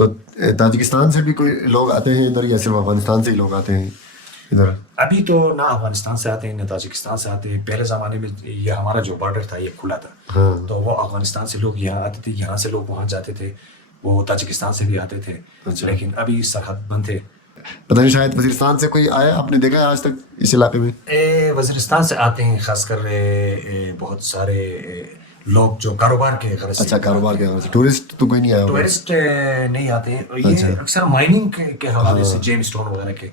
تو تاجکستان سے بھی کوئی لوگ آتے ہیں ادھر یا صرف افغانستان سے ہی لوگ آتے ہیں ادھر؟ ابھی تو نہ افغانستان سے آتے ہیں نہ تاجکستان سے آتے ہیں. پہلے زمانے میں یہ ہمارا جو بارڈر تھا یہ کھلا تھا, ہاں تو وہ افغانستان سے لوگ یہاں آتے تھے, یہاں سے لوگ وہاں جاتے تھے, وہ تاجکستان سے بھی آتے تھے. لیکن ابھی سرحد بند ہے. پتہ نہیں شاید وزیرستان سے کوئی آیا, آپ نے دیکھا ہے آج تک اس علاقے میں؟ وزیرستان سے آتے ہیں خاص کر بہت سارے لوگ جو کاروبار کے غرض سے. اچھا کاروبار کے غرض سے, ٹورسٹ تو کوئی نہیں آیا ہوگا؟ ٹورسٹ نہیں آتے ہیں, یہ اکثر مائننگ کے حوالے سے, جیم اسٹون وغیرہ کے.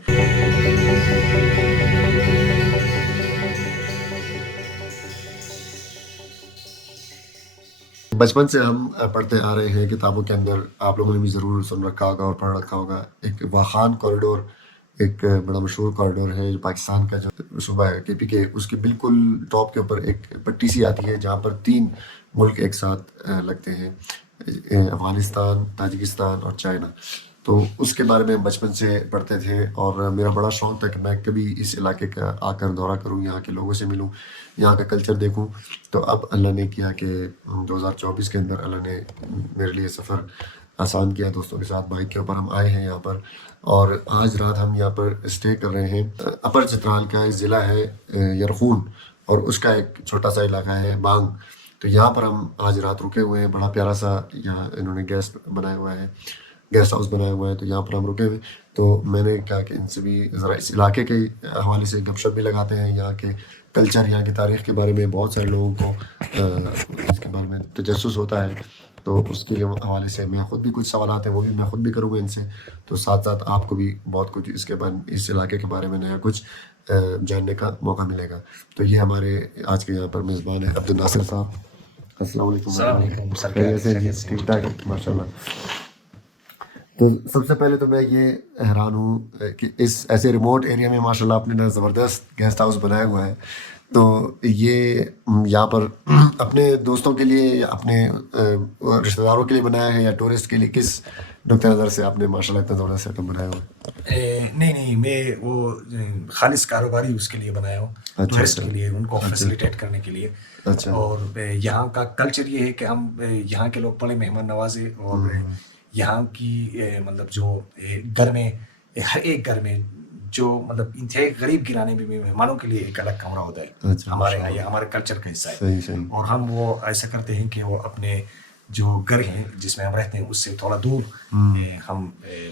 بچپن سے ہم پڑھتے آ رہے ہیں کتابوں کے اندر, آپ لوگوں نے بھی ضرور سن رکھا ہوگا اور پڑھ رکھا ہوگا, ایک واخان کوریڈور ایک بڑا مشہور کوریڈور ہے جو پاکستان کا جو صوبہ ہے کے پی کے, اس کے بالکل ٹاپ کے اوپر ایک پٹی سی آتی ہے جہاں پر 3 ملک ایک ساتھ لگتے ہیں, افغانستان, تاجکستان اور چائنا. تو اس کے بارے میں ہم بچپن سے پڑھتے تھے اور میرا بڑا شوق تھا کہ میں کبھی اس علاقے کا آ کر دورہ کروں, یہاں کے لوگوں سے ملوں, یہاں کا کلچر دیکھوں. تو اب اللہ نے کیا کہ 2024 کے اندر اللہ نے میرے لیے سفر آسان کیا, دوستوں کے ساتھ بائک کے اوپر ہم آئے ہیں یہاں پر, اور آج رات ہم یہاں پر اسٹے کر رہے ہیں. اپر چترال کا ایک ضلع ہے یرخون, اور اس کا ایک چھوٹا سا علاقہ ہے بانگ. تو یہاں پر ہم آج رات رکے ہوئے ہیں. بڑا پیارا سا یہاں انہوں نے گیسٹ بنایا ہوا ہے, گیسٹ ہاؤس بنایا ہوا ہے, تو یہاں پر ہم رکے ہوئے. تو میں نے کہا کہ ان سے بھی ذرا اس علاقے کے حوالے سے گپ شپ بھی لگاتے ہیں, یہاں کے کلچر, یہاں کی تاریخ کے بارے میں بہت سارے لوگوں کو اس کے بارے میں تجسس ہوتا ہے. تو اس کے حوالے سے میں خود بھی کچھ سوالات ہیں وہ بھی میں خود بھی کروں گا ان سے, تو ساتھ ساتھ آپ کو بھی بہت کچھ اس کے بارے, اس علاقے کے بارے میں نیا کچھ جاننے کا موقع ملے گا. تو یہ ہمارے آج کے یہاں پر میزبان ہیں عبد الناصر صاحب. السلام علیکم. السلام علیکم سر, ٹھیک ٹھاک ہے ماشاء اللہ. تو سب سے پہلے تو میں یہ حیران ہوں کہ اس ایسے ریموٹ ایریا میں ماشاء اللہ آپ نے نا زبردست گیسٹ ہاؤس بنایا ہوا ہے. تو یہ یہاں پر اپنے دوستوں کے لیے یا اپنے رشتہ داروں کے لیے بنایا ہے یا ٹورسٹ کے لیے, کس نقطۂ نظر سے آپ نے ماشاء اللہ اتنا زبردست سیٹ اپ بنایا ہوا ہے؟ نہیں, میں وہ خالص کاروباری اس کے لیے بنایا ہوں, ٹورسٹ کے لیے, ان کو فیسیلیٹیٹ کرنے کے لیے. اور یہاں کا کلچر یہ ہے کہ ہم یہاں کے لوگ بڑے مہمان نواز ہیں, اور یہاں کی مطلب جو گھر میں, ہر ایک گھر میں جو مطلب انتہائی غریب گرانے میں بھی مہمانوں کے لیے ایک الگ کمرہ ہوتا ہے. ہمارے یہاں یہ ہمارے کلچر کا حصہ ہے. اور ہم وہ ایسا کرتے ہیں کہ وہ اپنے جو گھر ہیں جس میں ہم رہتے ہیں اس سے تھوڑا دور ہم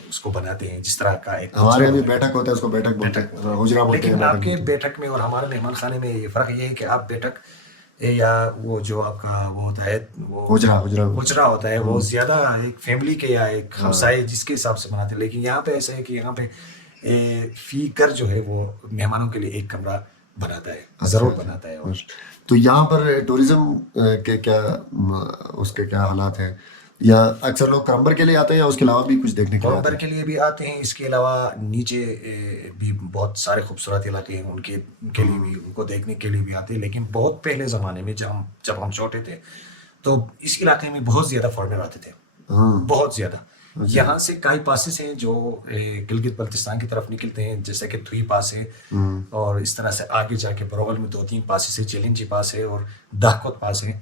اس کو بناتے ہیں, جس طرح کا ایک ہمارے یہاں بھی بیٹھک ہوتا ہے, اس کو بیٹھک بولتے ہیں, حجرہ بولتے ہیں. لیکن آپ کے بیٹھک میں اور ہمارے مہمان خانے میں یہ فرق یہ ہے کہ آپ بیٹھک یا وہ جو آپ کا وہ ہوتا ہے وہ حجرہ ہوتا ہے, وہ زیادہ ایک فیملی کے یا ایک ہمسائے جس کے حساب سے بناتے ہیں. لیکن یہاں پہ ایسا ہے کہ یہاں پہ فی گھر جو ہے وہ مہمانوں کے لیے ایک کمرہ بناتا ہے, ضرور بناتا ہے. تو یہاں پر ٹورزم کے کیا اس کے کیا حالات ہیں, یا اکثر لوگ کرمبر کے لیے آتے ہیں یا اس کے علاوہ بھی کچھ دیکھنے کے لیے؟ کرمبر کے لیے بھی آتے ہیں, اس کے علاوہ نیچے بھی بہت سارے خوبصورت علاقے ہیں, ان کے لیے بھی, ان کو دیکھنے کے لیے بھی آتے ہیں. لیکن بہت پہلے زمانے میں جب ہم چھوٹے تھے تو اس علاقے میں بہت زیادہ فارنر آتے تھے, بہت زیادہ. یہاں سے کئی پاسز ہیں جو گلگت بلتستان کی طرف نکلتے ہیں, جیسے کہ تھوئی پاس ہے, اور اس طرح سے آگے جا کے بروغل میں 2-3 پاسز ہے, چیلنجی پاس ہے اور دہکوت پاس ہے.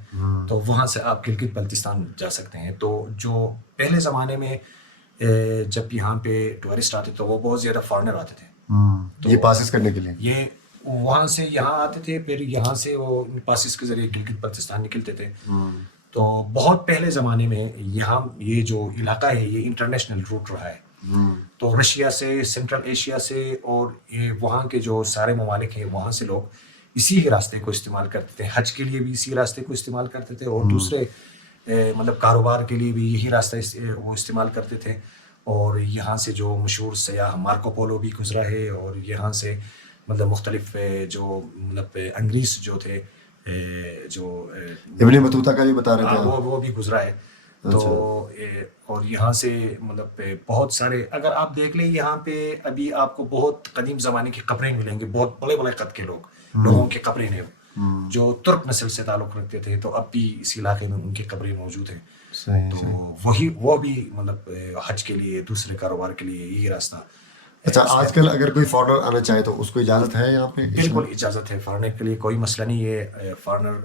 تو وہاں سے آپ گلگت بلتستان جا سکتے ہیں. تو جو پہلے زمانے میں جب یہاں پہ ٹورسٹ آتے تو وہ بہت زیادہ فارنر آتے تھے یہ پاسز کرنے کے لیے, یہ وہاں سے یہاں آتے تھے, پھر یہاں سے وہ پاسز کے ذریعے گلگت بلتستان نکلتے تھے. تو بہت پہلے زمانے میں یہاں یہ جو علاقہ ہے یہ انٹرنیشنل روٹ رہا ہے. تو رشیا سے, سینٹرل ایشیا سے اور یہ وہاں کے جو سارے ممالک ہیں وہاں سے لوگ اسی ہی راستے کو استعمال کرتے تھے. حج کے لیے بھی اسی راستے کو استعمال کرتے تھے, اور دوسرے مطلب کاروبار کے لیے بھی یہی راستہ وہ استعمال کرتے تھے. اور یہاں سے جو مشہور سیاح مارکو پولو بھی گزرا ہے, اور یہاں سے مطلب مختلف جو مطلب انگریز جو تھے, جو ابن بطوطہ کا بھی بتا رہے تھے, وہ بھی گزرا ہے. تو اور یہاں سے مطلب بہت سارے, اگر آپ دیکھ لیں یہاں پہ ابھی آپ کو بہت قدیم زمانے کی قبریں ملیں گی, بہت بڑے بڑے قد کے لوگوں کی قبریں ہیں جو ترک نسل سے تعلق رکھتے تھے. تو اب بھی اس علاقے میں ان کی قبریں موجود ہیں. تو وہ بھی مطلب حج کے لیے, دوسرے کاروبار کے لیے یہی راستہ. اچھا, آج کل اگر کوئی فارنر آنا چاہے تو اس کو اجازت ہے یہاں پہ؟ بالکل اجازت ہے, فارنر کے لیے کوئی مسئلہ نہیں ہے. فارنر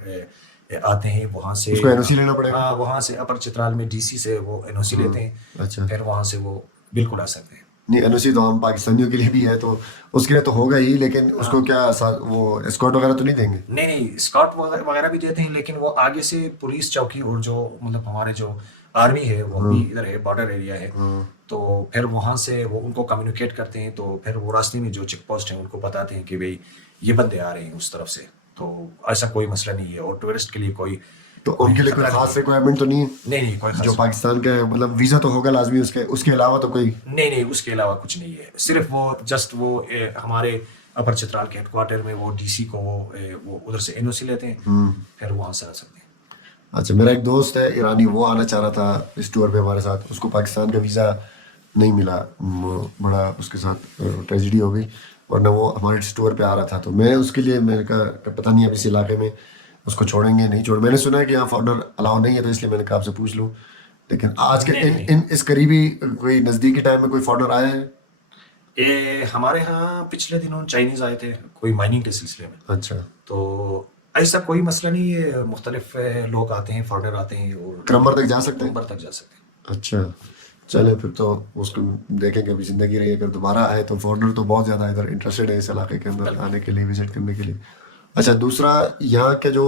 آتے ہیں وہاں سے. اس کو NOC لینا پڑے گا؟ ہاں وہاں سے اپر چترال میں DC سے وہ NOC لیتے ہیں. اچھا. پھر وہاں سے وہ بالکل آ سکتے ہیں. نہیں NOC تو ہم پاکستانیوں کے لیے بھی ہے تو اس کے لیے تو ہوگا ہی, لیکن اس کو کیا وہ اسکارٹ وغیرہ تو نہیں دیں گے؟ نہیں اسکارٹ وغیرہ بھی دیتے ہیں, لیکن وہ آگے سے پولیس چوکی اور جو مطلب ہمارے جو آرمی ہے وہ بھی ادھر ہے, بارڈر ایریا ہے, تو پھر وہاں سے وہ ان کو کمیونیکیٹ کرتے ہیں, تو پھر وہ راستے میں جو چیک پوسٹ ہیں ان کو بتاتے ہیں کہ بھئی یہ بندے آ رہے ہیں اس طرف سے, تو ایسا کوئی مسئلہ نہیں ہے. اور ٹورسٹ کے لیے کوئی تو ان کے لیے کوئی خاص ریکوائرمنٹ تو نہیں ہے؟ نہیں کوئی جو پاکستان کا مطلب ویزا تو ہوگا لازمی, اس کے علاوہ تو کوئی نہیں اس کے علاوہ کچھ نہیں ہے. صرف وہ جسٹ وہ ہمارے اپر چترال کے ہیڈ کوارٹر میں وہ DC کو وہ ادھر سے NOC لیتے ہیں, پھر وہاں سے آ سکتے ہیں. اچھا. میرا ایک دوست ہے ایرانی, وہ آنا چاہ رہا تھا اس ٹور پہ ہمارے ساتھ, اس کو پاکستان کا ویزا نہیں ملا, بڑا اس کے ساتھ ٹریجڈی ہو گئی, ورنہ وہ ہمارے اس ٹور پہ آ رہا تھا. تو میں اس کے لیے میں نے کہا پتہ نہیں اب اس علاقے میں اس کو چھوڑیں گے نہیں چھوڑیں. میں نے سنا ہے کہ یہاں فارنر الاؤ نہیں ہے, تو اس لیے میں نے کہا آپ سے پوچھ لوں. لیکن آج کے اس قریبی کوئی نزدیکی ٹائم میں کوئی فارنر آیا ہے؟ ہمارے ہاں پچھلے دنوں چائنیز آئے تھے کوئی مائننگ کے سلسلے میں. اچھا. تو ایسا کوئی مسئلہ نہیں ہے, مختلف لوگ آتے ہیں, فارنر آتے ہیں, اور کرمبر تک جا سکتے ہیں؟ کرمبر تک جا سکتے ہیں. اچھا چلے پھر تو اس کو دیکھیں گے ابھی زندگی رہی, اگر دوبارہ آئے تو فارنر تو بہت زیادہ ادھر انٹرسٹیڈ ہے اس علاقے کے اندر آنے کے لیے, وزٹ کرنے کے لیے. اچھا دوسرا یہاں کے جو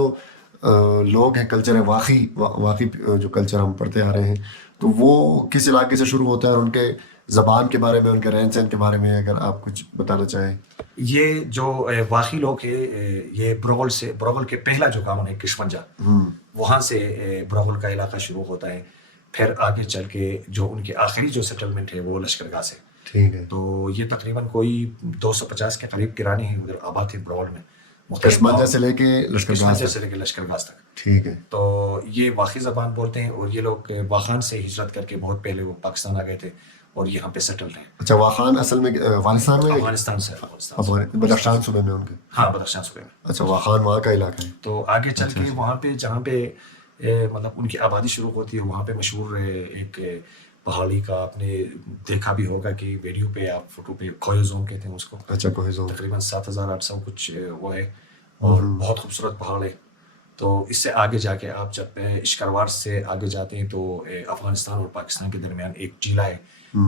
لوگ ہیں, کلچر ہے واقعی جو کلچر ہم پڑھتے آ رہے ہیں, تو وہ کس علاقے سے شروع ہوتا ہے, اور ان کے زبان کے بارے میں, ان کے رہن سہن کے بارے میں اگر آپ کچھ بتانا چاہیں. یہ جو واقعی لوگ ہیں یہ بروغل کے پہلا جو گاؤں ہے کشمنجا, وہاں سے بروغل کا علاقہ شروع ہوتا ہے. پھر آگے چل کے جو ان کی آخری جو سیٹلمنٹ ہے وہ لشکرگاہ سے. ٹھیک ہے. تو یہ تقریباً کوئی 250 کے قریب کرانے ہیں ادھر آباد تھے بروغل میں, کشمنجا سے لے کے لشکرگاہ تک. ٹھیک ہے. تو یہ واقعی زبان بولتے ہیں, اور یہ لوگ واخان سے ہجرت کر کے بہت پہلے وہ پاکستان آ گئے تھے اور یہاں پہ سیٹلڈ ہیں. اچھا واخان اصل میں افغانستان میں؟ افغانستان سے. بدخشان صوبے میں ان کے؟ ہاں بدخشان صوبے میں. اچھا واخان وہاں کا علاقہ ہے. تو آگے چل کے وہاں پہ جہاں پہ مطلب ان کی آبادی شروع ہوتی ہے, وہاں پہ مشہور ایک پہاڑی کا آپ نے دیکھا بھی ہوگا کہ ویڈیو پہ آپ فوٹو پہ کھوئے زون کہتے ہیں اس کو. اچھا کھوئے زون. تقریباً 7,800 کچھ وہ ہے, اور بہت خوبصورت پہاڑ ہے. تو اس سے آگے جا کے آپ جب اشکروار سے آگے جاتے ہیں تو افغانستان اور پاکستان کے درمیان ایک ٹیلہ ہے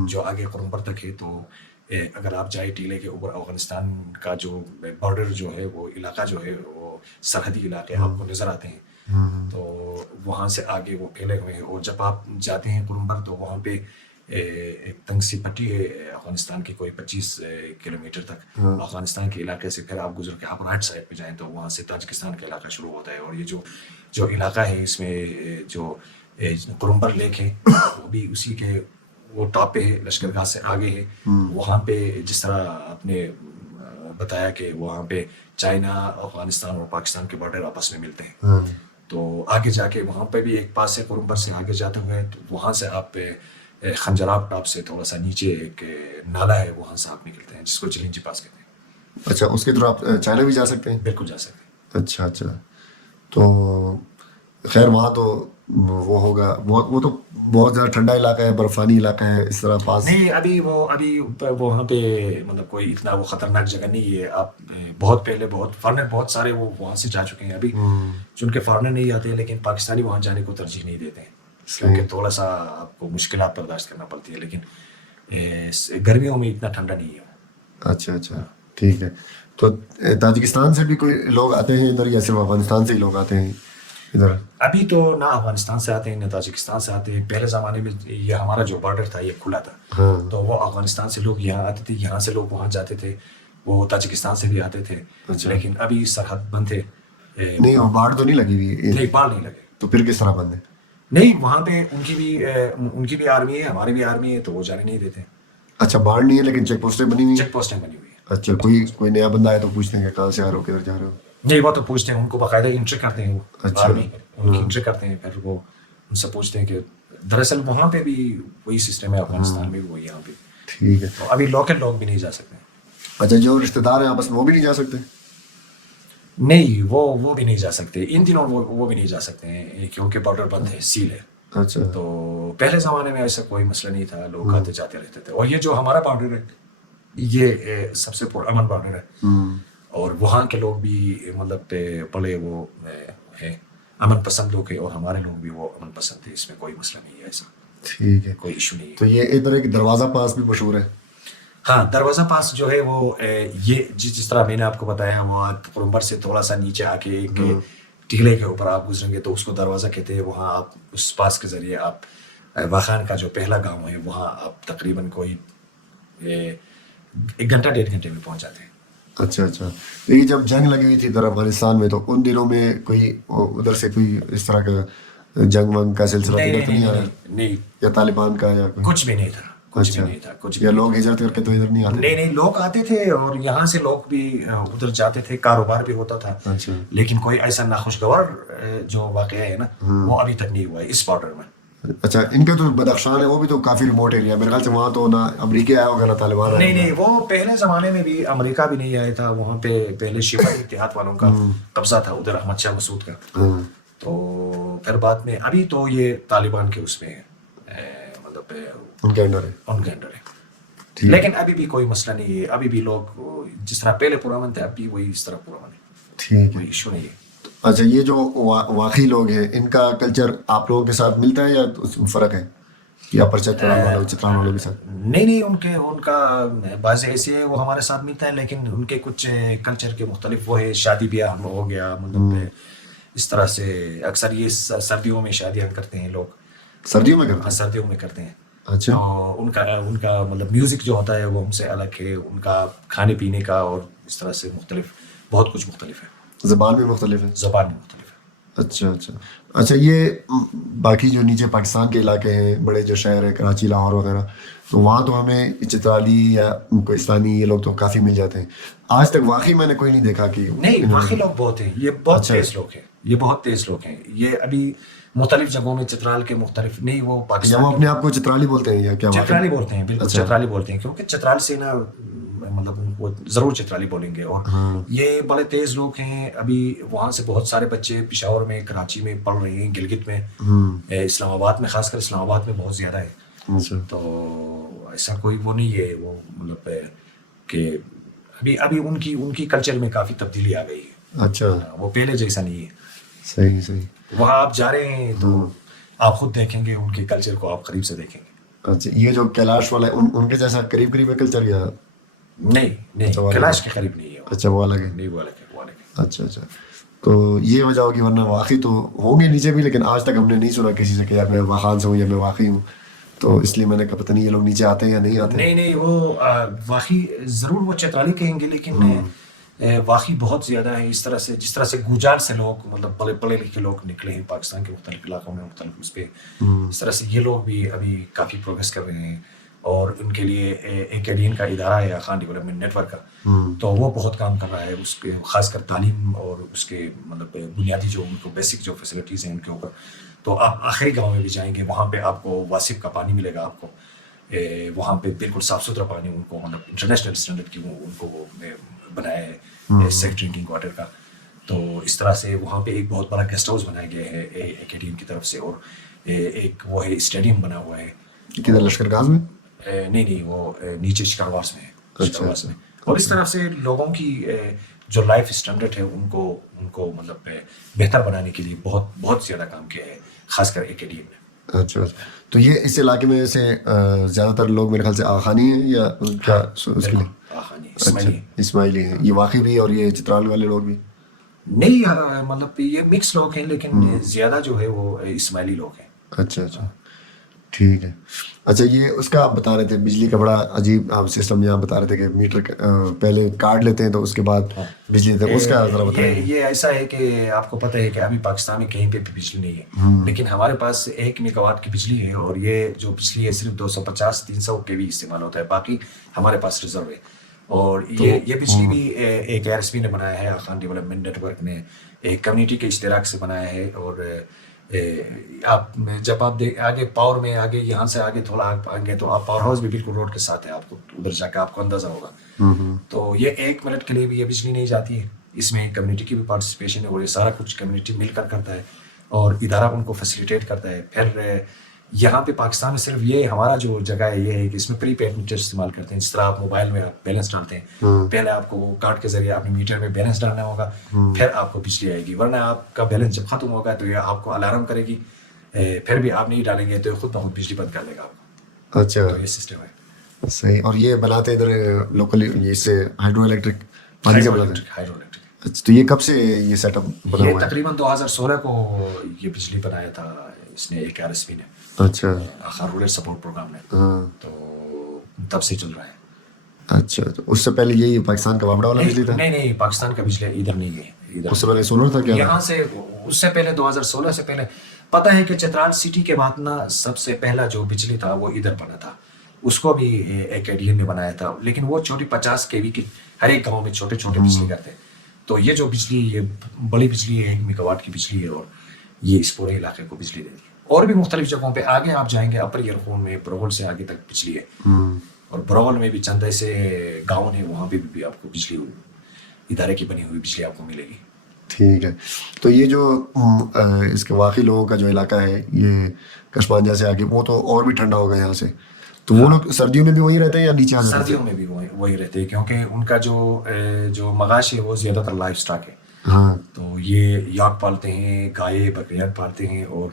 جو آگے قرمبر تک ہے. تو اگر آپ جائے ٹیلے کے اوپر, افغانستان کا جو بارڈر جو ہے وہ علاقہ جو ہے وہ سرحدی علاقے آپ کو نظر آتے ہیں. تو وہاں سے آگے وہ پھیلے ہوئے ہیں, اور جب آپ جاتے ہیں قرمبر تو وہاں پہ ایک تنگ سی پٹی ہے افغانستان کی, کوئی 25 کلومیٹر تک افغانستان کے علاقے سے. پھر آپ گزر کے آپ رائٹ سائڈ پہ جائیں تو وہاں سے تاجکستان کا علاقہ شروع ہوتا ہے. اور یہ جو علاقہ ہے اس میں جو قرمبر لیک ہے وہ بھی اسی کے وہ ٹاپ پہ ہے, لشکرگاہ سے آگے ہے. وہاں پہ جس طرح آپ نے بتایا کہ وہاں پہ چائنا, افغانستان اور پاکستان کے بارڈر آپس میں ملتے ہیں. تو آگے جا کے وہاں پہ بھی ایک پاس ہے قرمبر سے آگے جاتے ہوئے, تو وہاں سے آپ خنجراب ٹاپ سے تھوڑا سا نیچے ایک نالا ہے, وہاں سے آپ نکلتے ہیں جس کو چلنجی پاس کہتے ہیں. اچھا اس کے تھرو آپ چائنا بھی جا سکتے ہیں؟ بالکل جا سکتے ہیں. اچھا تو خیر وہاں تو وہ ہوگا, وہ تو بہت زیادہ ٹھنڈا علاقہ ہے, برفانی علاقہ ہے اس طرح پاس نہیں. ابھی وہاں پہ مطلب کوئی اتنا وہ خطرناک جگہ نہیں ہے. آپ بہت پہلے فارنر بہت سارے وہ وہاں سے جا چکے ہیں. ابھی چون کے فارنر نہیں آتے, لیکن پاکستانی وہاں جانے کو ترجیح نہیں دیتے ہیں کیونکہ تھوڑا سا آپ کو مشکلات برداشت کرنا پڑتی ہے. لیکن گرمیوں میں اتنا ٹھنڈا نہیں ہے. اچھا ٹھیک ہے. تو تاجکستان سے بھی کوئی لوگ آتے ہیں ادھر, یا صرف افغانستان سے ہی لوگ آتے ہیں ادھر؟ ابھی تو نہ افغانستان سے آتے ہیں نہ تاجکستان سے آتے ہیں. پہلے زمانے میں یہ ہمارا جو بارڈر تھا یہ کھلا تھا, تو وہ افغانستان سے لوگ یہاں آتے تھے, یہاں سے لوگ وہاں جاتے تھے, وہ تاجکستان سے بھی آتے تھے. لیکن ابھی سرحد بند ہے. نہیں وہ باڑ تو نہیں لگی ہوئی؟ نہیں باڑ نہیں لگے. تو پھر کس طرح بند ہے؟ نہیں وہاں پہ ان کی بھی آرمی ہے, ہماری بھی آرمی ہے, تو وہ جانے نہیں دیتے. اچھا باڑ نہیں ہے لیکن چیک پوسٹیں بنی ہوئی ہیں؟ چیک پوسٹیں بنی ہوئی ہیں. اچھا کوئی نیا بندہ آئے تو پوچھتے ہیں کہ کہاں سے آ رہے ہو, کدھر جا رہے ہو؟ نہیں وہ تو پوچھتے ہیں, ان کو باقاعدہ انٹری کرتے ہیں, وہ آرمی ان کی انٹری کرتے ہیں. پھر وہ ان سے پوچھتے ہیں کہ دراصل وہاں پہ بھی وہی سسٹم ہے, افغانستان میں بھی وہی یہاں پہ. ٹھیک ہے. تو ابھی لوکل لوگ بھی نہیں جا سکتے. اچھا جو رشتے دار ہیں آپس میں وہ بھی نہیں جا سکتے؟ نہیں وہ بھی نہیں جا سکتے ان دنوں, وہ بھی نہیں جا سکتے ہیں کیونکہ بارڈر بند ہے, سیل ہے. اچھا. تو پہلے زمانے میں ایسا کوئی مسئلہ نہیں تھا, لوگ آتے جاتے رہتے تھے. اور یہ جو ہمارا بارڈر ہے یہ سب سے پرامن بارڈر ہے, اور وہاں کے لوگ بھی مطلب بڑے وہ ہیں امن پسند لوگ ہیں اور ہمارے لوگ بھی وہ امن پسند ہیں, اس میں کوئی مسئلہ نہیں ہے, ایسا ٹھیک ہے. کوئی ایشو نہیں ہے. تو یہ ادھر ایک دروازہ پاس بھی مشہور ہے. ہاں, دروازہ پاس جو ہے وہ یہ جس طرح میں نے آپ کو بتایا, وہ قرمبر سے تھوڑا سا نیچے آ کے ایک ٹیلے کے اوپر آپ گزریں گے تو اس کو دروازہ کہتے ہیں. وہاں آپ اس پاس کے ذریعے آپ واخان کا جو پہلا گاؤں ہے وہاں آپ تقریباً کوئی 1 گھنٹہ 1.5 گھنٹے میں پہنچ جاتے ہیں. اچھا اچھا. یہ جب جنگ لگی ہوئی تھی ادھر افغانستان میں تو ان دنوں میں کوئی ادھر سے کوئی اس طرح کا جنگ ونگ کا سلسلہ ادھر تو نہیں آیا؟ نہیں, یا طالبان کا یا کوئی؟ کچھ بھی نہیں تھا, کچھ بھی نہیں تھا, کچھ یا لوگ ہجرت کر کے تو ادھر نہیں آتے؟ نہیں, لوگ آتے تھے اور یہاں سے لوگ بھی ادھر جاتے تھے, کاروبار بھی ہوتا تھا. اچھا. لیکن کوئی ایسا ناخوشگوار جو واقعہ ہے نا وہ ابھی تک نہیں ہوا ہے اس بارڈر میں. اچھا, ان کا تو بدخشان ہے وہ بھی تو کافی ریموٹ ایریا, میرے خیال سے وہاں تو نہ امریکہ آیا ہوگا نہ طالبان آیا. نہیں, وہ پہلے زمانے میں بھی امریکہ بھی نہیں آیا تھا وہاں پہ. پہلے شیوالی اتحاد والوں کا قبضہ تھا ادھر, احمد شاہ مسعود کا. تو پھر بعد میں ابھی تو یہ طالبان کے اس میں مطلب ان کے انڈر ہے, ان کے انڈر ہے. لیکن ابھی بھی کوئی مسئلہ نہیں ہے, ابھی بھی لوگ جس طرح پہلے پرامن تھے اب بھی وہی اس طرح پرامن ہے. ٹھیک ہے, کوئی ایشو نہیں ہے. اچھا, یہ جو واقعی لوگ ہیں ان کا کلچر آپ لوگوں کے ساتھ ملتا ہے یا فرق ہے, یا پر چترال والوں کے ساتھ؟ نہیں, ان کا بعض ایسے ہے وہ ہمارے ساتھ ملتا ہے, لیکن ان کے کچھ کلچر کے مختلف وہ ہے. شادی بیاہ ہو گیا مطلب اس طرح سے اکثر یہ سردیوں میں شادیاں کرتے ہیں لوگ. سردیوں میں کرتے ہیں؟ سردیوں میں کرتے ہیں. اچھا. ان کا مطلب میوزک جو ہوتا ہے وہ ہم سے الگ ہے, ان کا کھانے پینے کا اور اس طرح سے مختلف, بہت کچھ مختلف ہے. زبان بھی مختلف ہے؟ زبان بھی مختلف ہے. اچھا اچھا. اچھا, یہ باقی جو نیچے پاکستان کے علاقے ہیں, بڑے جو شہر ہیں کراچی لاہور وغیرہ, تو وہاں تو ہمیں چترالی یا کوہستانی یہ لوگ تو کافی مل جاتے ہیں. آج تک واقعی میں نے کوئی نہیں دیکھا کہ نہیں, واقعی لوگ بہت ہیں, یہ بہت تیز لوگ ہیں, یہ بہت تیز لوگ ہیں. یہ ابھی مختلف جگہوں میں چترال کے مختلف نہیں, وہ پاکستان وہ اپنے آپ کو چترالی بولتے ہیں یا کیا؟ چترالی بولتے ہیں, بالکل چترالی بولتے ہیں, کیونکہ چترال سے نا مطلب وہ ضرور چترالی بولیں گے. اور یہ بڑے تیز لوگ ہیں. ابھی وہاں سے بہت سارے بچے پشاور میں, کراچی میں پڑھ رہے ہیں, گلگت میں, اسلام آباد میں, خاص کر اسلام آباد میں بہت زیادہ ہے. تو ایسا کوئی وہ نہیں ہے وہ مطلب کہ ابھی ان کی کلچر میں کافی تبدیلی آ گئی ہے. اچھا, وہ پہلے جیسا نہیں ہے. صحیح صحیح. وہاں آپ جا رہے ہیں تو آپ خود دیکھیں گے, ان کے کلچر کو آپ قریب سے دیکھیں گے. اچھا, یہ جو کیلاش والا ہے ان کے جیسا قریب قریب ہے کلچر یا نہیں؟ کیلاش کے قریب نہیں ہے. اچھا, وہ الگ ہے. نہیں, وہ الگ ہے. اچھا اچھا. تو یہ وجہ ہوگی, ورنہ واقعی تو ہوں گے نیچے بھی, لیکن آج تک ہم نے نہیں سنا کسی سے کہ یار میں واخان سے ہوں یا میں واقعی ہوں, تو اس لیے میں نے کہا پتہ نہیں یہ لوگ نیچے آتے ہیں یا نہیں آتے. نہیں, وہ واقعی ضرور وہ چترالی کہیں گے, لیکن واقعی بہت زیادہ ہے. اس طرح سے جس طرح سے گوجال سے لوگ مطلب پڑھے لکھے لوگ نکلے ہیں پاکستان کے مختلف علاقوں میں, مختلف اس پہ, اس طرح سے یہ لوگ بھی ابھی کافی پروگریس کر رہے ہیں. اور ان کے لیے ایکیڈین کا ادارہ ہے, خان ڈیولپمنٹ نیٹ ورک کا, تو وہ بہت کام کر رہا ہے اس کے, خاص کر تعلیم اور اس کے مطلب بنیادی جو ان کو بیسک جو فیسلٹیز ہیں ان کے اوپر. تو آپ آخری گاؤں میں بھی جائیں گے, وہاں پہ آپ کو واسف کا پانی ملے گا آپ کو. وہاں پہ بالکل صاف ستھرا پانی, ان کو مطلب انٹرنیشنل اسٹینڈرڈ کی ان کو بنایا ہے سیف ڈرنکنگ واٹر کا. تو اس طرح سے وہاں پہ ایک بہت بڑا گیسٹ ہاؤس بنایا گیا ہے ایکیڈین کی طرف سے, اور ایک وہ ہے اسٹیڈیم بنا ہوا ہے. کدھر لشکر گاہ میں؟ نہیں, وہ نیچے شکارواس میں ہے, شکارواس میں. اور اس طرح سے لوگوں کی جو لائف اسٹینڈرڈ ہے ان کو مطلب بہتر بنانے کے لیے بہت زیادہ کام کیا ہے, خاص کر ایکیڈین میں. اچھا, تو یہ اس علاقے میں سے زیادہ تر لوگ میرے خیال سے آخانی ہیں یا کیا اس کے لیے؟ آخانی, اسماعیلی ہیں. یہ واقعی بھی, اور یہ چترال والے لوگ بھی نہیں, مطلب یہ مکس لوگ ہیں, لیکن زیادہ جو ہے وہ اسماعیلی لوگ ہیں. اچھا اچھا, ٹھیک ہے. اچھا, یہ اس کا آپ بتا رہے تھے بجلی کا بڑا عجیب آپ سسٹم یہاں بتا رہے تھے کہ میٹر پہلے کارڈ لیتے ہیں تو اس کے بعد بجلی دیتے ہیں, اس کا ذرا بتائیں. یہ ایسا ہے کہ آپ کو پتہ ہے کہ ابھی پاکستان میں کہیں پہ بھی بجلی نہیں ہے, لیکن ہمارے پاس 1 میگا واٹ کی بجلی ہے, اور یہ جو بجلی ہے صرف 250-300 کے بھی استعمال ہوتا ہے, باقی ہمارے پاس ریزرو ہے. اور یہ بجلی بھی ایک RSP نے بنایا ہے, خان ڈیولپمنٹ نیٹ ورک نے ایک کمیونٹی کے اشتراک سے بنایا ہے. اور آپ جب آپ آگے پاور میں آگے یہاں سے آگے تھوڑا آئیں گے تو آپ پاور ہاؤس بھی بالکل روڈ کے ساتھ ہے, آپ کو ادھر جا کے آپ کو اندازہ ہوگا. تو یہ 1 منٹ کے لیے بھی یہ بجلی نہیں جاتی ہے. اس میں کمیونٹی کی بھی پارٹیسپیشن ہے, اور یہ سارا کچھ کمیونٹی مل کر کرتا ہے, اور ادارہ ان کو فیسیلیٹیٹ کرتا ہے. پھر یہاں پہ پاکستان میں صرف یہ ہمارا جو جگہ ہے یہ ہے کہ اس میں پری پیڈ میٹر استعمال کرتے ہیں. جس طرح آپ موبائل میں آپ بیلنس ڈالتے ہیں, پہلے آپ کو کارڈ کے ذریعے اپنے میٹر میں بیلنس ڈالنا ہوگا, پھر آپ کو بجلی آئے گی. ورنہ آپ کا بیلنس جب ختم ہوگا تو یہ آپ کو الارم کرے گی, پھر بھی آپ نہیں ڈالیں گے تو خود بخود بجلی بند کر دے گا آپ کو. اچھا تو یہ سسٹم ہے. صحیح. اور یہ بناتے ادھر لوکل اس سے ہائیڈرو الیکٹرک پانی سے بناتے ہیں. Hydro electric. اچھا, تو یہ کب سے یہ سیٹ اپ بنا یہ ہوا ہے؟ تقریباً 2016 کو یہ بجلی بنایا تھا اس نے ایک RSP نے, اچھا رورل سپورٹ پروگرام نے. ہاں تو تب سے چل رہا ہے. اچھا, تو اس سے پہلے یہی پاکستان کا وابڑا والا بجلی تھا؟ نہیں, پاکستان کا بجلی ادھر نہیں ہے. ادھر اس سے پہلے سولر تھا کیا؟ یہاں سے اس سے پہلے 2016 سے پہلے پتہ ہے کہ چترال سٹی کے بعد نا سب سے پہلا جو بجلی تھا وہ ادھر بنا تھا. اس کو بھی ایک ADM نے بنایا تھا, لیکن وہ چھوٹی 50 kV کی ہر ایک گاؤں میں چھوٹے چھوٹے بجلی کرتے ہیں. تو یہ جو بجلی یہ بڑی بجلی ہے 1 میگا واٹ کی بجلی ہے, اور یہ اس پورے علاقے کو بجلی دیتی ہے. اور بھی مختلف جگہوں پہ آگے آپ جائیں گے اپر ایئرفون میں بروغل سے آگے تک بجلی ہے, اور بروغل میں بھی چند ایسے گاؤں ہیں وہاں پہ بھی آپ کو بجلی ادارے کی بنی ہوئی بجلی آپ کو ملے گی. ٹھیک ہے. تو یہ جو اس کے واقعی لوگوں کا جو علاقہ ہے یہ کشمانجہ سے آگے, وہ تو اور بھی ٹھنڈا ہوگا یہاں سے, تو وہ لوگ سردیوں میں بھی وہی رہتے ہیں یا نیچے آ جاتے ہیں؟ سردیوں میں بھی وہی رہتے ہیں, کیونکہ ان کا جو مغاش ہے وہ زیادہ تر لائف سٹاک ہے. ہاں, تو یہ یاک پالتے ہیں, گائے بکریاں پالتے ہیں, اور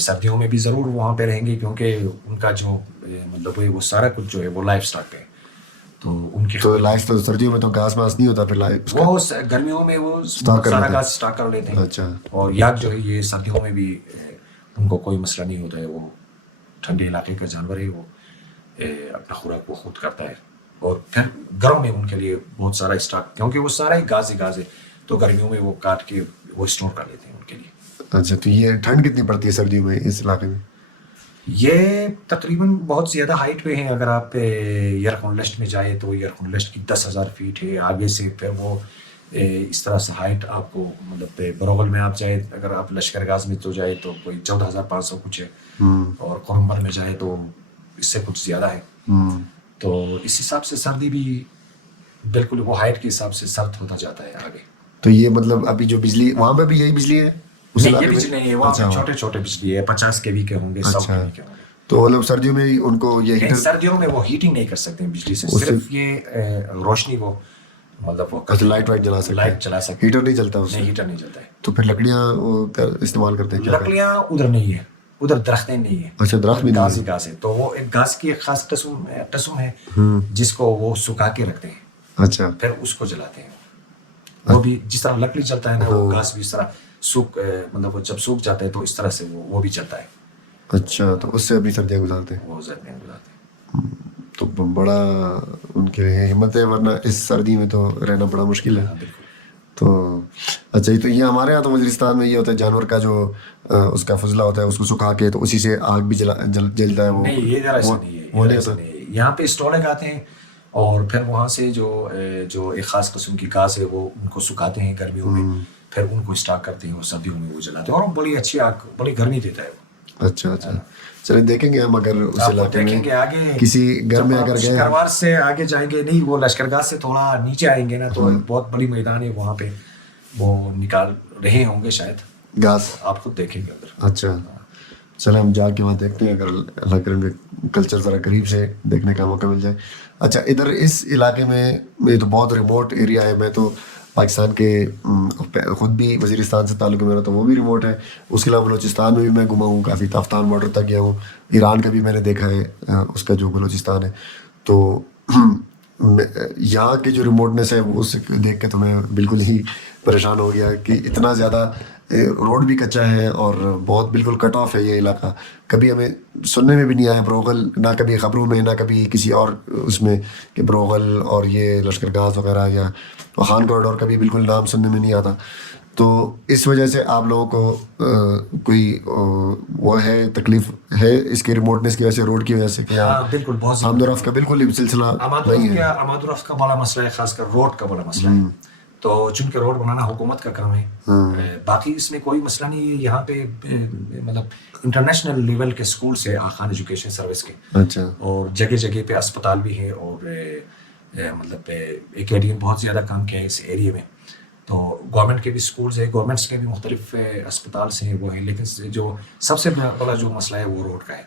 سردیوں میں بھی ضرور وہاں پہ رہیں گے کیونکہ ان کا جو مطلب ہے وہ سارا کچھ جو ہے وہ لائف سٹاک پہ ہے. تو ان کے تو لائف تو سردیوں میں تو گھاس ماس نہیں ہوتا, پھر لائف وہ گرمیوں میں وہ سارا گھاس اسٹاک کر لیتے ہیں. اچھا, اور یاک جو ہے یہ سردیوں میں بھی ان کو کوئی مسئلہ نہیں ہوتا ہے. وہ ٹھنڈے علاقے کا جانور ہے, وہ اپنا خوراک وہ خود کرتا ہے. اور پھر گرم میں ان کے لیے بہت سارا اسٹاک, کیونکہ وہ سارا ہی گاز ہے, تو گرمیوں میں وہ کاٹ کے وہ اسٹور کر لیتے ہیں ان کے لیے. اچھا, تو یہ ٹھنڈ کتنی پڑتی ہے سردیوں میں اس علاقے میں؟ یہ تقریباً بہت زیادہ ہائٹ پہ ہیں. اگر آپ یرخون لشٹ میں جائیں تو یرخون لشٹ کی 10,000 فیٹ ہے. آگے سے پھر وہ اس طرح سے ہائٹ آپ کو مطلب بروغل میں آپ جائیں, اگر آپ لشکر گاز میں تو جائے تو کوئی 14,500 کچھ ہے, اور قرمبر میں جائے تو اس سے کچھ زیادہ ہے. تو اس حساب سے سردی بھی بالکل وہ ہائٹ کے حساب سے سرد ہوتا جاتا ہے آگے. تو یہ مطلب ابھی جو بجلی وہاں پہ بھی یہی بجلی ہے؟ نہیں, یہ بجلی نہیں ہے, وہاں پہ چھوٹے چھوٹے بجلی ہے, 50 kV کے ہوں گے, 100 kV کے ہوں گے. تو مطلب سردیوں میں ان کو یہ ہیٹر؟ سردیوں میں وہ ہیٹنگ نہیں کر سکتے بجلی سے, صرف یہ روشنی وہ مطلب وہ لائٹ وائٹ جلا سکتے, لائٹ چلا سکتے. ہیٹر نہیں چلتا اس سے؟ نہیں, ہیٹر نہیں چلتا ہے. تو پھر لکڑیاں استعمال کرتے ہیں؟ لکڑیاں ادھر نہیں ہے, ادھر درختیں نہیں ہیں. اچھا, درخت بھی گاز ہی گاز ہے. تو وہ ایک گاز کی ایک خاص قسم ہے جس کو وہ سکھا کے رکھتے ہیں. اچھا, پھر اس کو جلاتے ہیں. وہ بھی جس طرح لکڑی چلتا ہے نا, وہ گاز بھی اس طرح مطلب وہ جب سوکھ جاتا ہے تو اس طرح سے وہ بھی چلتا ہے. اچھا, تو اس سے اپنی سردیاں گزارتے ہیں. وہ سردیاں گزارتے ہیں. تو بڑا ان کے ہمت ہے, ورنہ اس سردی میں تو رہنا بڑا مشکل ہے. بالکل. تو اچھا, تو یہ ہمارے یہاں تو وزیرستان میں یہ ہوتا ہے جانور کا جو اس کا فضلہ ہوتا ہے اس کو سکھا کے تو اسی سے آگ بھی جلتا ہے. وہ نہیں, یہ ذرا ایسا نہیں ہے. یہاں پہ اسٹور لگاتے ہیں اور پھر وہاں سے جو ایک خاص قسم کی گاز ہے وہ ان کو سکھاتے ہیں گرمیوں میں, پھر ان کو اسٹاک کرتے ہیں اور سردیوں میں وہ جلاتے ہیں, اور بڑی اچھی آگ, بڑی گرمی دیتا ہے وہ. اچھا اچھا, چلیں دیکھیں گے ہم اگر اس علاقے میں دیکھیں گے آگے کسی گھر میں اگر گئے. لشکرواڑ سے آگے جائیں گے, نہیں وہ لشکر گاہ سے تھوڑا نیچے آئیں گے نا تو بہت بڑی میدان ہے, وہاں پہ وہ نکال رہے ہوں گے شاید گاز, آپ خود دیکھیں گے ادھر. اچھا, چلیں ہم جا کے وہاں دیکھتے ہیں, اگر اللہ کرے کلچر ذرا قریب سے دیکھنے کا موقع مل جائے. اچھا, ادھر اس علاقے میں یہ تو بہت ریموٹ ایریا ہے. میں تو پاکستان کے خود بھی وزیرستان سے تعلق ہے میرا, تو وہ بھی ریموٹ ہے. اس کے علاوہ بلوچستان میں بھی میں گھما ہوں, کافی تافتان بارڈر تک گیا ہوں. ایران کا بھی میں نے دیکھا ہے, اس کا جو بلوچستان ہے. تو یہاں کی جو ریموٹنس ہے وہ اس دیکھ کے تو میں بالکل ہی پریشان ہو گیا کہ اتنا زیادہ روڈ بھی کچا ہے اور بہت بالکل کٹ آف ہے یہ علاقہ. کبھی ہمیں سننے میں بھی نہیں آیا بروغل, نہ کبھی خبروں میں, نہ کبھی کسی اور اس میں کہ بروغل اور یہ لشکر گاز وغیرہ یا خان کوریڈور کا بھی بالکل نام سننے میں نہیں آتا. تو اس وجہ سے آپ لوگوں کو کوئی وہ ہے تکلیف ہے اس کے ریموٹنس کی وجہ سے, روڈ کی وجہ سے, کہ بالکل بہت آمد و رفت کا بالکل ہی سلسلہ نہیں ہے؟ آمد و رفت کا بڑا مسئلہ ہے, خاص کر روڈ کا بڑا مسئلہ ہے. تو چونکہ روڈ بنانا حکومت کا کام ہے, باقی اس میں کوئی مسئلہ نہیں ہے. یہاں پہ مطلب انٹرنیشنل لیول کے اسکولس ہے خان ایجوکیشن سروس کے, اچھا, اور جگہ جگہ پہ اسپتال بھی ہے, اور مطلب اکیڈیم بہت زیادہ کام کیا ہے اس ایریے میں. تو گورنمنٹ کے بھی اسکولز ہیں, گورنمنٹس کے بھی مختلف اسپتال ہیں وہ ہیں, لیکن جو سب سے بڑا جو مسئلہ ہے وہ روڈ کا ہے.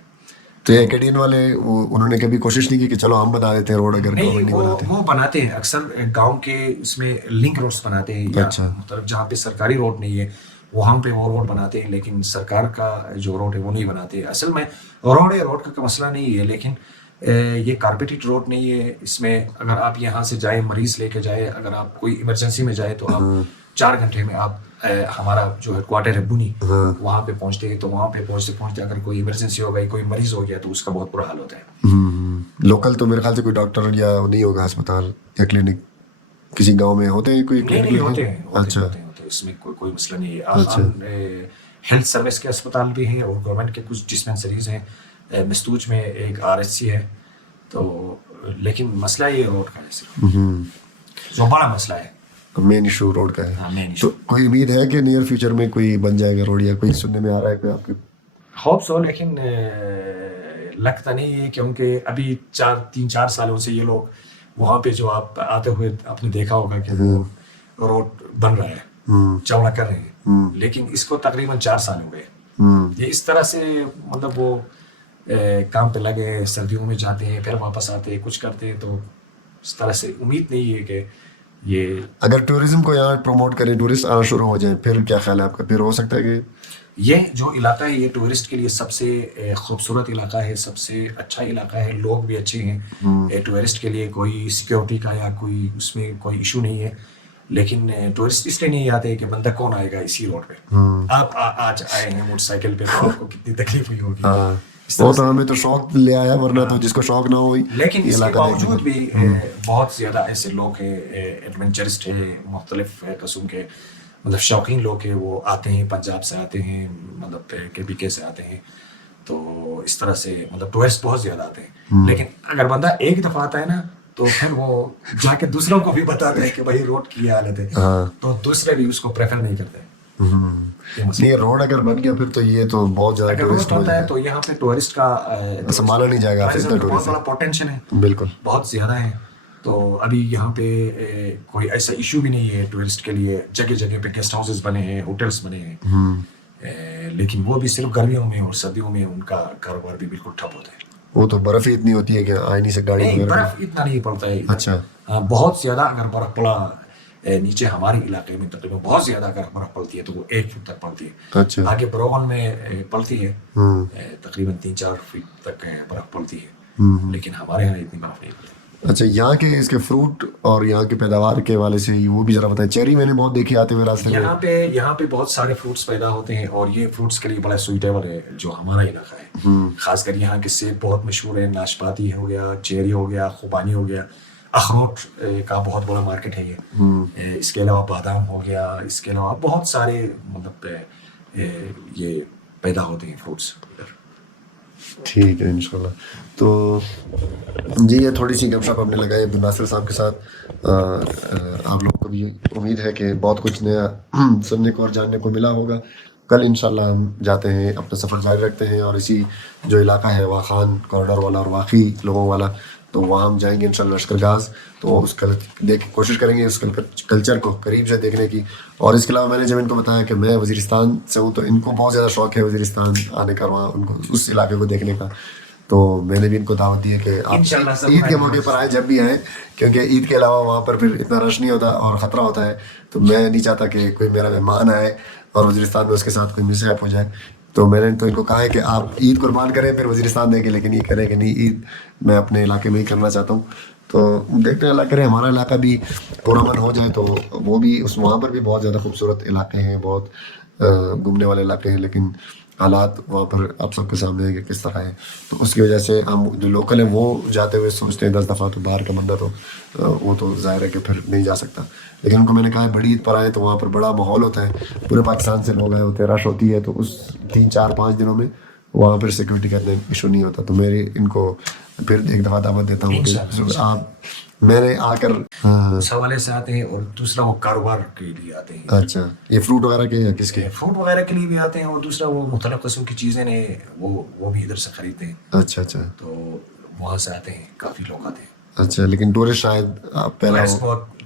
تو یہ ایکیڈین والے انہوں نے کبھی کوشش نہیں کی کہ چلو ہم بنا دیتے ہیں روڈ, اگر نہیں, گورنمنٹ نہیں بناتے؟ وہ بناتے ہیں اکثر گاؤں کے اس میں لنک روڈس بناتے ہیں, یا مطلب جہاں پہ سرکاری روڈ نہیں ہے وہاں پہ وہ روڈ بناتے ہیں, لیکن سرکار کا جو روڈ ہے وہ نہیں بناتے. اصل میں روڈ کا مسئلہ نہیں ہے, لیکن یہ کارپیٹڈ روڈ نہیں ہے. اس میں اگر آپ یہاں سے جائیں, مریض لے کے جائیں, اگر آپ کوئی ایمرجنسی میں جائیں تو آپ 4 گھنٹے میں آپ ہمارا جو ہے کوارٹر ہے بنی, وہاں پہ پہنچتے ہیں. تو وہاں پہ پہنچتے اگر کوئی ایمرجنسی ہو گئی, کوئی مریض ہو گیا تو اس کا بہت برا حال ہوتا ہے. لوکل تو میرے خیال سے کوئی ڈاکٹر یا نہیں ہوگا اسپتال یا کلینک کسی گاؤں میں ہوتے ہیں کوئی کلینک؟ نہیں ہوتے ہیں, اس میں کوئی مسئلہ نہیں ہے. ہیلتھ سروس کے اسپتال بھی ہیں اور گورنمنٹ کے کچھ ڈسپینسریز ہیں. مستوج میں ایک RHC ہے. تو لیکن مسئلہ یہ روڈ کا ہے صرف, جو بڑا مسئلہ ہے, مین ایشو روڈ کا ہے. تو کوئی امید ہے کہ نیئر فیوچر میں کوئی بن جائے گا روڈ, یا کوئی سننے میں آ رہا ہے کوئی آپ کے؟ ہوپ سو, لیکن لگتا نہیں ہے, کیونکہ ابھی 3-4 سالوں سے یہ لوگ وہاں پہ جو آپ آتے ہوئے آپ نے دیکھا ہوگا کہ وہ روڈ بن رہا ہے, چوڑا کر رہے ہیں, لیکن اس کو تقریباً 4 سال ہو گئے. یہ اس طرح سے مطلب وہ کام پہ لگے, سردیوں میں جاتے ہیں پھر واپس آتے ہیں, کچھ کرتے ہیں. تو اس طرح سے امید نہیں ہے کہ یہ اگر ٹورزم کو یہاں پروموٹ کریں, ٹورسٹ آنا شروع ہو جائیں, پھر کیا خیال ہے آپ کا؟ پھر ہو سکتا ہے کہ یہ جو علاقہ ہے یہ ٹورسٹ کے لیے سب سے خوبصورت علاقہ ہے, سب سے اچھا علاقہ ہے, لوگ بھی اچھے ہیں. ٹورسٹ کے لیے کوئی سیکیورٹی کا یا کوئی اس میں کوئی ایشو نہیں ہے. لیکن ٹورسٹ اس لیے نہیں آتے کہ بندہ کون آئے گا اسی روڈ پہ. آپ آج آئے ہیں موٹر سائیکل پہ تو آپ کو کتنی تکلیف ہوئی ہوگی. وہ تو ہمیں تو شوق لے آیا, ورنہ تو جس کو شوق نہ ہوئی. لیکن اس کے باوجود بھی بہت زیادہ ایسے لوگ ہیں, ایڈونچرسٹ ہیں, مختلف قسم کے مطلب شوقین لوگ ہیں, وہ آتے ہیں, پنجاب سے آتے ہیں, مطلب KPK سے آتے ہیں. تو اس طرح سے مطلب ٹورسٹ بہت زیادہ آتے ہیں. لیکن اگر بندہ ایک دفعہ آتا ہے نا تو پھر وہ جا کے دوسروں کو بھی بتاتا ہے کہ بھائی روڈ کی حالت ہے, تو دوسرے بھی اس کو پریفر نہیں کرتے. یہ روڈ اگر بن گیا پھر تو یہ تو بہت زیادہ ٹورسٹ ہوتا ہے, تو یہاں پہ ٹورسٹ کا سنبھالا نہیں جائے گا. بہت بڑا پوٹینشیل ہے, بالکل بہت زیادہ ہے. تو ابھی یہاں پہ کوئی ایسا ایشو بھی نہیں ہے ٹورسٹ کے لیے. جگہ جگہ پہ گیسٹ ہاؤسز بنے ہیں, ہوٹلس بنے ہیں, لیکن وہ بھی صرف گرمیوں میں اور سردیوں میں ان کا کاروبار بھی بالکل ٹھپ ہوتا ہے. وہ تو برف ہی اتنی ہوتی ہے کہ آ نہیں سے گاڑی. برف اتنا نہیں پڑتا ہے. اچھا, بہت زیادہ اگر برف پڑا نیچے ہمارے علاقے میں تقریباً بہت زیادہ اگر برف پڑتی ہے تو وہ 1 فٹ تک پڑتی ہے. اچھا, آگے بروغن میں پڑتی ہے تقریباً 3-4 فٹ تک برف پڑتی ہے, لیکن ہمارے یہاں اتنی برف نہیں پڑتی. اچھا, یہاں کے اس کے فروٹ اور یہاں کی پیداوار کے حوالے سے وہ بھی ذرا بتائیں. چیری میں نے بہت دیکھی آتے ہوئے راستے میں. یہاں پہ بہت سارے فروٹس پیدا ہوتے ہیں, اور یہ فروٹس کے لیے بڑا سوئٹیبل ہے جو ہمارا علاقہ ہے. خاص کر یہاں کے سیب بہت مشہور ہے, ناشپاتی ہو گیا, چیری ہو گیا, خوبانی ہو گیا, اخروٹ کا بہت بڑا مارکیٹ ہے یہ. اس کے علاوہ بادام ہو گیا, اس کے علاوہ بہت سارے مطلب یہ پیدا ہوتے ہیں فروٹس. ٹھیک ہے انشاءاللہ. تو جی یہ تھوڑی سی گپ شپ ہم نے لگائی عبد الناصر صاحب کے ساتھ. آپ لوگوں کو بھی امید ہے کہ بہت کچھ نیا سننے کو اور جاننے کو ملا ہوگا. کل انشاءاللہ ہم جاتے ہیں, اپنا سفر جاری رکھتے ہیں, اور اسی جو علاقہ ہے واخان کوریڈور والا اور واقعی لوگوں والا, تو وہاں ہم جائیں گے انشاءاللہ لشکر گاز. تو اس کوشش کریں گے اس کلچر کو قریب سے دیکھنے کی. اور اس کے علاوہ میں نے جب ان کو بتایا کہ میں وزیرستان سے ہوں, تو ان کو بہت زیادہ شوق ہے وزیرستان آنے کا, وہاں ان کو اس علاقے کو دیکھنے کا. تو میں نے بھی ان کو دعوت دی ہے کہ آپ عید کے موقع پر آئیں, جب بھی آئیں, کیونکہ عید کے علاوہ وہاں پر پھر اتنا رش نہیں ہوتا اور خطرہ ہوتا ہے. تو میں نہیں چاہتا کہ کوئی میرا مہمان آئے اور وزیرستان میں اس کے ساتھ کوئی مس ہیپ ہو جائے. تو میں نے تو ان کو کہا ہے کہ آپ عید قربان کریں پھر وزیرستان دیں گے, لیکن یہ کریں کہ نہیں, عید میں اپنے علاقے میں ہی کرنا چاہتا ہوں. تو دیکھتے ہیں اللہ کرے ہمارا علاقہ بھی پرامن ہو جائے, تو وہ بھی وہاں پر بھی بہت زیادہ خوبصورت علاقے ہیں, بہت گھومنے والے علاقے ہیں, لیکن حالات وہاں پر آپ سب کے سامنے ہیں کہ کس طرح ہے. تو اس کی وجہ سے ہم جو لوکل ہیں وہ جاتے ہوئے سوچتے ہیں 10 دفعہ, تو باہر کا بندہ تو وہ تو ظاہر ہے کہ پھر نہیں جا سکتا. لیکن ان کو میں نے کہا ہے بڑی عید پر آئیں تو وہاں پر بڑا ماحول ہوتا ہے, پورے پاکستان سے لوگ آئے ہوتے ہیں, رش ہوتی ہے, تو اس 3-4-5 دنوں میں وہاں پھر سیکورٹی کا ایشو نہیں ہوتا. تو میری ان کو پھر ایک دفعہ دعوت دیتا ہوں کہ آپ میں نے آ کر اس حوالے سے آتے ہیں, اور دوسرا وہ کاروبار کے لیے آتے ہیں. اچھا, یہ فروٹ وغیرہ کے یا کس کے؟ فروٹ وغیرہ کے لیے بھی آتے ہیں, اور دوسرا وہ مختلف قسم کی چیزیں نے وہ بھی ادھر سے خریدتے ہیں. اچھا اچھا, تو وہاں سے آتے ہیں, کافی لوگ آتے ہیں. اچھا, لیکن ٹورسٹ شاید پہلا